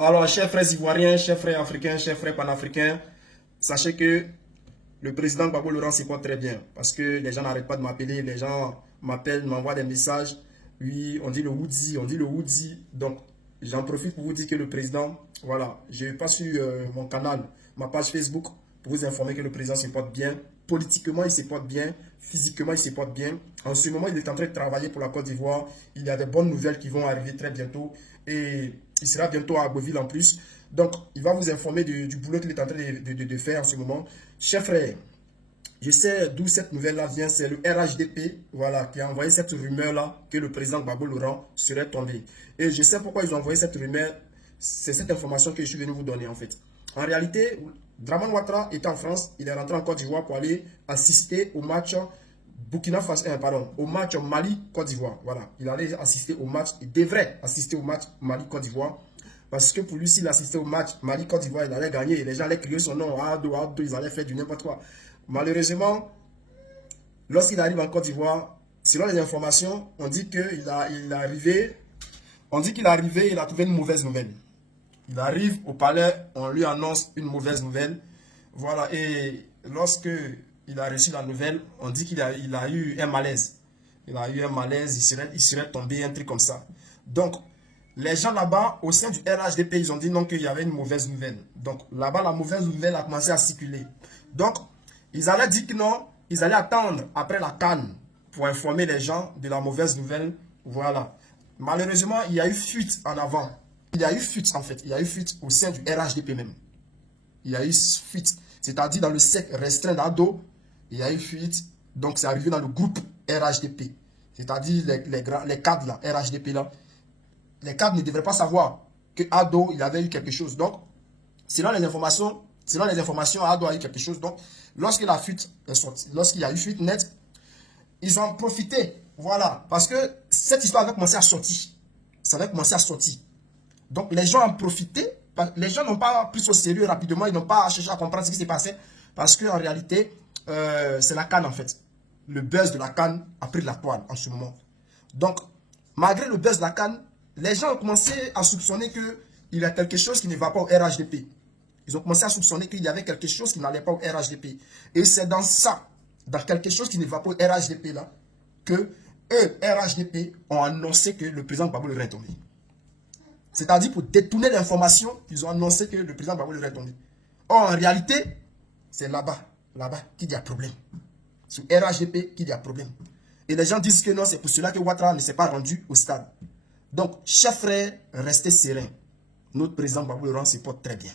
Alors, chers frères ivoiriens, chers frères africains, chers frères panafricains, sachez que le président Gbagbo Laurent se porte très bien. Parce que les gens n'arrêtent pas de m'appeler, les gens m'appellent, m'envoient des messages. Oui, on dit le Woody, on dit le Woody. Donc, j'en profite pour vous dire que le président, voilà, je passe sur mon canal, ma page Facebook, pour vous informer que le président se porte bien. Politiquement, il se porte bien. Physiquement, il se porte bien. En ce moment, il est en train de travailler pour la Côte d'Ivoire. Il y a des bonnes nouvelles qui vont arriver très bientôt. Et il sera bientôt à Agboville en plus. Donc, il va vous informer du boulot qu'il est en train de faire en ce moment. Chers frères, je sais d'où cette nouvelle-là vient. C'est le RHDP, voilà, qui a envoyé cette rumeur-là que le président Gbagbo Laurent serait tombé. Et je sais pourquoi ils ont envoyé cette rumeur. C'est cette information que je suis venu vous donner en fait. En réalité, Draman Ouattara était en France. Il est rentré en Côte d'Ivoire pour aller assister au match Burkina Faso, au match Mali-Côte d'Ivoire. Voilà, il allait assister au match, il devrait assister au match Mali-Côte d'Ivoire. Parce que pour lui, s'il assistait au match Mali-Côte d'Ivoire, il allait gagner. Et les gens allaient crier son nom, Ado, Ado, ils allaient faire du n'importe quoi. Malheureusement, lorsqu'il arrive en Côte d'Ivoire, selon les informations, on dit qu'il est arrivé, il a trouvé une mauvaise nouvelle. Il arrive au palais, on lui annonce une mauvaise nouvelle. Voilà, et lorsque il a reçu la nouvelle, on dit qu'il a eu un malaise. Il a eu un malaise, il serait tombé, un truc comme ça. Donc, les gens là-bas, au sein du RHDP, ils ont dit non, qu'il y avait une mauvaise nouvelle. Donc, là-bas, la mauvaise nouvelle a commencé à circuler. Donc, ils allaient dire que non, ils allaient attendre après la CAN pour informer les gens de la mauvaise nouvelle. Voilà. Malheureusement, il y a eu fuite en avant. Il y a eu fuite en fait. Il y a eu fuite au sein du RHDP même. Il y a eu fuite. C'est-à-dire dans le cercle restreint d'Ado, il y a eu fuite. Donc, c'est arrivé dans le groupe RHDP. C'est-à-dire les cadres là, RHDP là. Les cadres ne devraient pas savoir que Ado, il avait eu quelque chose. Donc, selon les informations, Ado a eu quelque chose. Donc, lorsque la fuite est sortie, lorsqu'il y a eu fuite nette, ils ont profité. Voilà. Parce que cette histoire avait commencé à sortir. Ça avait commencé à sortir. Donc, les gens ont profité. Les gens n'ont pas pris ça au sérieux rapidement. Ils n'ont pas cherché à comprendre ce qui s'est passé. Parce qu'en réalité, c'est la CAN en fait. Le buzz de la CAN a pris de la toile en ce moment. Donc, malgré le buzz de la CAN, les gens ont commencé à soupçonner qu'il y a quelque chose qui ne va pas au RHDP. Ils ont commencé à soupçonner qu'il y avait quelque chose qui n'allait pas au RHDP. Et c'est dans ça, dans quelque chose qui ne va pas au RHDP là, que eux, RHDP, ont annoncé que le président Gbagbo Laurent est tombé. C'est-à-dire pour détourner l'information, ils ont annoncé que le président Gbagbo Laurent est tombé. Or, en réalité, c'est là-bas qu'il y a problème. Sur RHDP qu'il y a problème. Et les gens disent que non, c'est pour cela que Ouattara ne s'est pas rendu au stade. Donc, chers frères, restez sereins. Notre président Gbagbo Laurent se porte très bien.